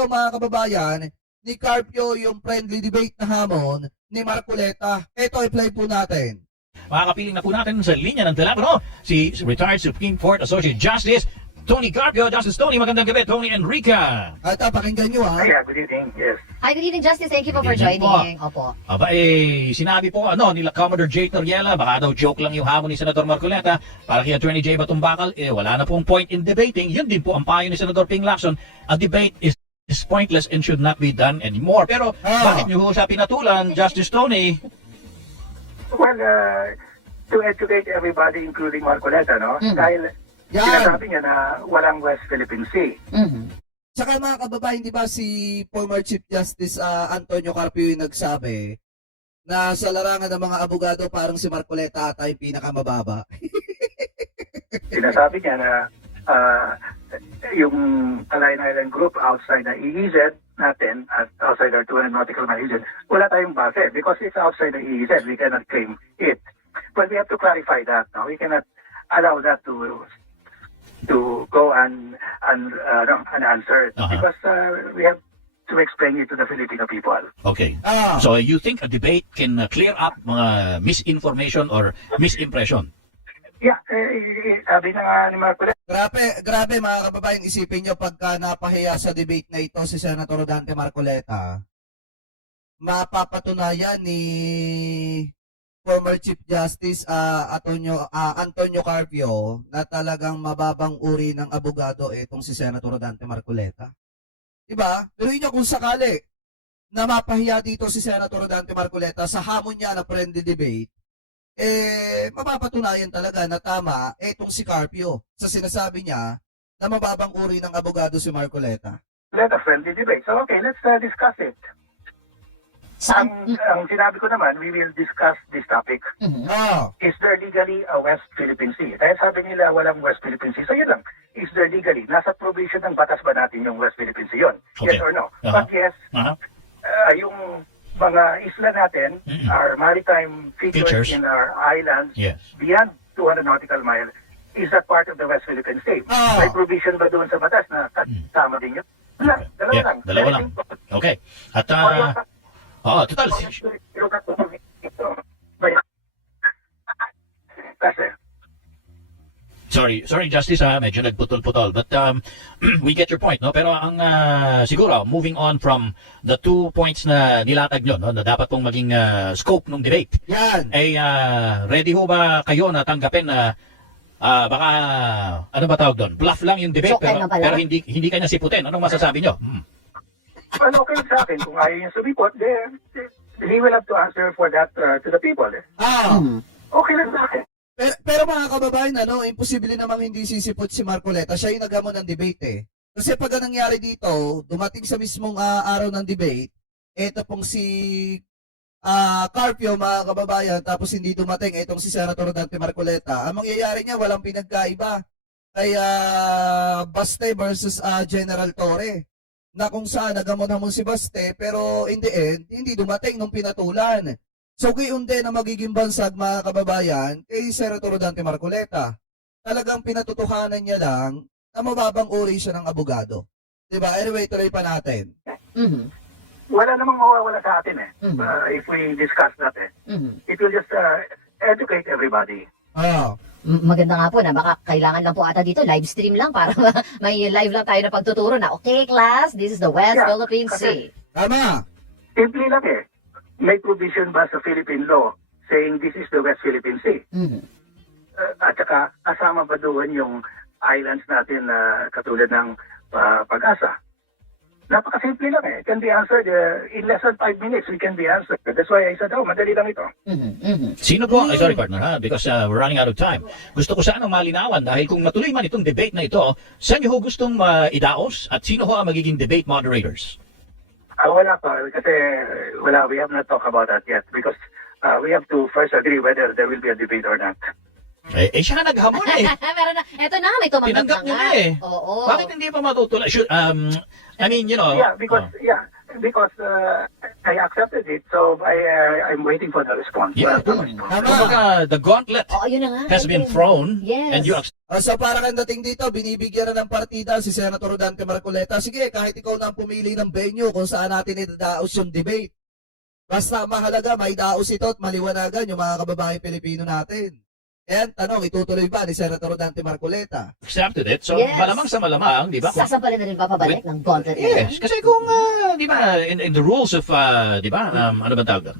daw mga kababayan, ni Carpio yung friendly debate na hamon ni Marcoleta. Ito, i-play po natin. Makakapiling na po natin sa linya ng telepono si retired Supreme Court Associate Justice Tony Carpio. Justice Tony, magandang gabi. Tony Enrica. At pakinggan nyo ha. Yeah, good evening. Yes. Hi, good evening, Justice. Thank you po for Good evening joining. Opo. Aba sinabi po nila Commodore J. Toriela, baka daw joke lang yung hamon ni Senator Marcoleta. Para kay Attorney J. Batumbakal, wala na pong point in debating. Yun din po ang payo ni Senator Ping Lacson. A debate is pointless and should not be done anymore. Pero bakit nyo ho siya pinatulan, Justice Tony? Well, to educate everybody, including Marcoleta, no? Dahil sinasabi niya na walang West Philippine Sea. Saka mga kababayan, di ba si former Chief Justice Antonio Carpio yung nagsabi na sa larangan ng mga abogado parang si Marcoleta ata yung pinakamababa. Sinasabi niya na yung Alain Island Group outside the EEZ natin, at outside our 200 nautical mile EEZ, wala tayong base because it's outside the EEZ. We cannot claim it. But we have to clarify that. No? We cannot allow that to go unanswered because we have to explain it to the Filipino people. Okay. So you think a debate can clear up mga misinformation or misimpression? Yeah, sabi na nga ni Marcoleta. Grabe mga kababayan, isipin nyo pagka napahiya sa debate na ito si Senator Dante Marcoleta, mapapatunayan ni former Chief Justice Antonio Carpio na talagang mababang uri ng abogado itong si Senator Dante Marcoleta. Diba? Pero yun kung sakali na mapahiya dito si Senator Dante Marcoleta sa hamon niya na friendly debate, mapapatunayan talaga na tama itong si Carpio sa sinasabi niya na mababang uri ng abogado si Marcoleta. Let a friendly debate. So okay, let's discuss it. Ang sinabi ko naman, we will discuss this topic. Is there legally a West Philippine Sea? Dahil sabi nila walang West Philippine Sea. So yun lang. Is there legally? Nasa provision ng batas ba natin yung West Philippine Sea yun? Okay. Yes or no? But yes, yung mga isla natin are maritime features in our islands beyond 200 nautical mile. Is that part of the West Philippine Sea? May provision ba doon sa batas na kasama din yun? Dalawa lang. Okay. At total. Sorry Justice, medyo nagputol-putol, but we get your point, no? Pero ang siguro moving on from the 2 points na nilatag nyo, no, na dapat pong maging scope ng debate. Yan. Ready ho ba kayo na tanggapin na baka ano ba tawag doon? Bluff lang yung debate, pero hindi kayo nasiputin. Anong masasabi nyo? Well, okay sa akin. Kung ayaw yung sumipot, then he will have to answer for that to the people. Okay lang sa akin. Pero mga kababayan, imposible namang hindi sisipot si Marcoleta. Siya yung naghamon ng debate eh. Kasi pag nangyari dito, dumating sa mismong araw ng debate, eto pong si Carpio, mga kababayan, tapos hindi dumating itong si Senator Dante Marcoleta. Ang mangyayari niya, walang pinagkaiba. Kaya Baste versus General Torre. Na kung saan nagamon-hamon si Baste, pero in the end, hindi dumating nung pinatulan. So, gayon din na magiging bansag, mga kababayan, kay Senator Dante Marcoleta. Talagang pinatutuhanan niya lang na mababang uri siya ng abogado. Diba? Anyway, tuloy pa natin. Wala namang mawawala sa atin eh. If we discuss that eh. It will just educate everybody. Maganda nga po na baka kailangan lang po ata dito live stream lang para may live lang tayo na pagtuturo na okay class, this is the West Philippine Sea. Tama. Simple lang eh. May provision ba sa Philippine law saying this is the West Philippine Sea? At saka kasama ba doon yung islands natin na katulad ng Pag-asa? Napakasimple lang eh. It can be answered in less than 5 minutes. We can be answered. That's why I said, madali lang ito. Sino po? Sorry partner because we're running out of time. Gusto ko sanang malinawan dahil kung natuloy man itong debate na ito, saan niyo ho gustong idaos at sino ho ang magiging debate moderators? Wala pa. Kasi we have not talked about that yet because we have to first agree whether there will be a debate or not. Siya naghamon eh. Meron na. Eto na, may tumanggap Tinanggap niyo na na eh. Oo. Bakit hindi pa matutuloy? I mean, Yeah, because I accepted it, so I'm waiting for the response. Yeah. Wala pa response. Tama. Kumbaga, the gauntlet Oo, yun na nga. has been thrown Yes. and you So para kang dating dito, binibigyan na ng partida si Senator Dante Marcoleta. Sige, kahit ikaw na ang pumili ng venue kung saan natin idadaos yung debate. Basta mahalaga, may daos ito at maliwanagan yung mga kababaeng Pilipino natin. Ayan, tanong, itutuloy ba ni Senator Dante Marcoleta? accepted it. So, Yes. malamang sa malamang, di ba? Sasampalin na rin ba pabalik ng gauntlet na yan? Yes, kasi kung, di ba, in the rules of, di ba, ano ba tawag doon?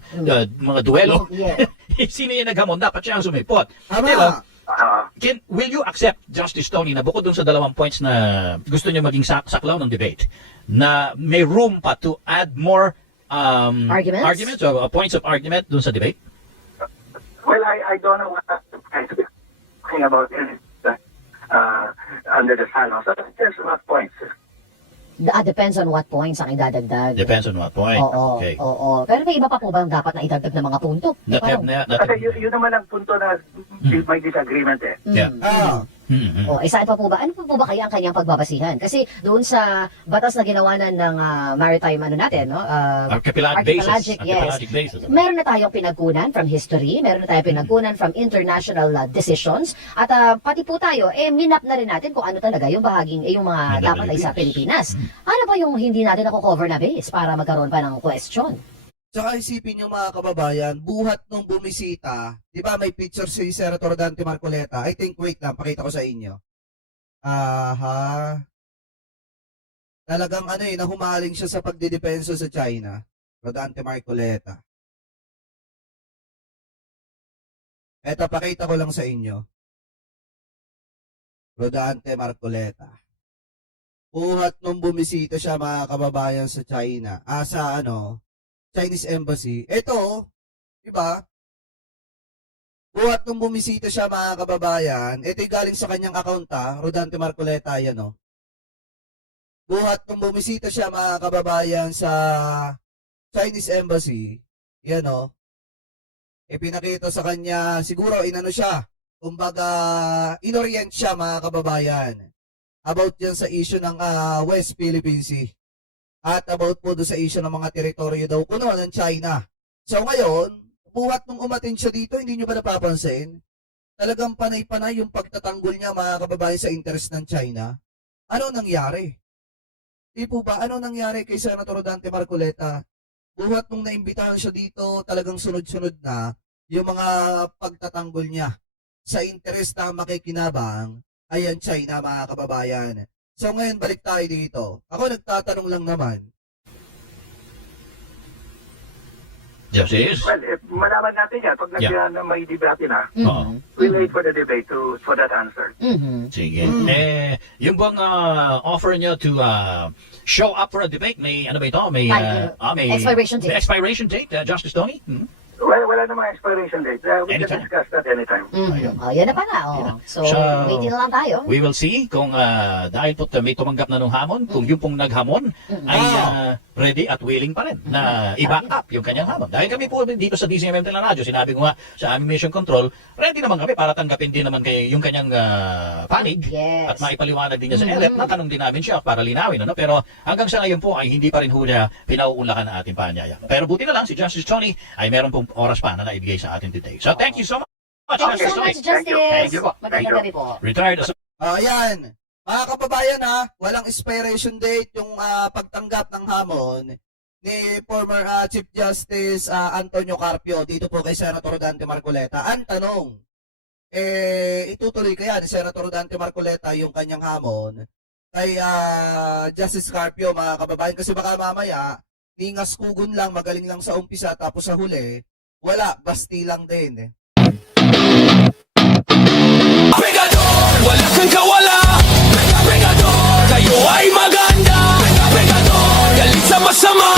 Mga duelo, Yeah. sino yung naghamon, dapat siya ang sumipot. Tama. Di ba? Ah, Will you accept, Justice Tony, na bukod dun sa 2 points na gusto niyo maging saklaw ng debate, na may room pa to add more Arguments? or points of argument dun sa debate? well, I don't know what I'm talking about under the sun. So there's what points. Depends on what points ang idadagdag. Depends on what point. Oo, Okay. oo. Pero may iba pa po ba ang dapat na idagdag na mga punto? Kasi yun naman ang punto na may disagreement eh. Yeah. Ah, O, saan pa po ba? Ano po ba kaya ang kanyang pagbabasihan? Kasi doon sa batas na ginawa na ng maritime ano natin, no? Archipelagic basis. yes. Archipelagic basis. Meron na tayong pinagkunan from history, meron na tayong pinagkunan from international decisions, at pati po tayo, minap na rin natin kung ano talaga yung bahaging, yung mga May dapat ay sa Pilipinas. Ano pa yung hindi natin ako-cover na base para magkaroon pa ng question? tsaka isipin nyo mga kababayan, buhat nung bumisita, di ba may picture si Senator Dante Marcoleta? I think, wait lang, pakita ko sa inyo. Aha. Talagang nahumaling siya sa pagdidepenso sa China. Dante Marcoleta. Eto, pakita ko lang sa inyo. Rodante Marcoleta. Buhat nung bumisita siya mga kababayan sa China. Sa Chinese Embassy. Ito, di ba? Buhat nung bumisita siya mga kababayan. Ito yung galing sa kanyang account Rodante Marcoleta, yan o. Buhat nung bumisita siya mga kababayan sa Chinese Embassy. Yan o. Ipinakita sa kanya, siguro inano siya. Kumbaga, inorient siya mga kababayan. About yan sa issue ng West Philippine Sea. At about po doon sa issue ng mga teritoryo daw kuno ng China. So ngayon, buhat nung umatin siya dito, hindi nyo ba napapansin? Talagang panay-panay yung pagtatanggol niya mga kababayan sa interest ng China. Ano nangyari? Di po ba? Ano nangyari kay Senator Dante Marcoleta? Buhat nung naimbitahan siya dito, talagang sunod-sunod na yung mga pagtatanggol niya sa interest na makikinabang ayan China mga kababayan. So ngayon balik tayo dito. Ako nagtatanong lang naman. Justice? Well, malaman natin yan pag may debate na. Oo. We'll wait for the debate for that answer. Sige. Yung bang offer niyo to show up for a debate, may ano ba ito? May Expiration date. May expiration date, Justice Tony? Well, wala namang expiration date. We can Anytime. discuss that anytime. Ayun. Yan na pala. So, waiting na lang tayo. We will see kung dahil po may tumanggap na nung hamon, kung yung pong naghamon ay ready at willing pa rin na i-back up yung kanyang hamon. Dahil kami po dito sa DCMM Teleradyo, sinabi ko nga sa aming mission control, ready naman kami para tanggapin din naman kay yung kanyang panig Yes. at maipaliwanag din niya sa LF. Natanong din namin siya para linawin. Ano? Pero hanggang sa ngayon po ay hindi pa rin hula pinauunlakan ang ating paanyaya. Pero buti na lang si Justice Tony ay meron pong oras pa na naibigay sa atin today. So thank you so much. Thank you so much, Thank you. Justice. Thank you po. Magandang gabi po. Retired as Ayan. Mga kababayan walang expiration date yung pagtanggap ng hamon ni former Chief Justice Antonio Carpio dito po kay Senator Dante Marcoleta. Ang tanong, itutuloy kaya ni Senator Dante Marcoleta yung kanyang hamon kay Justice Carpio mga kababayan kasi baka mamaya ningas kugun lang, magaling lang sa umpisa tapos sa huli, wala, basti lang din. Pegador, wala kang kawala. Pegador, kayo ay maganda. Pegador, galit sa masama.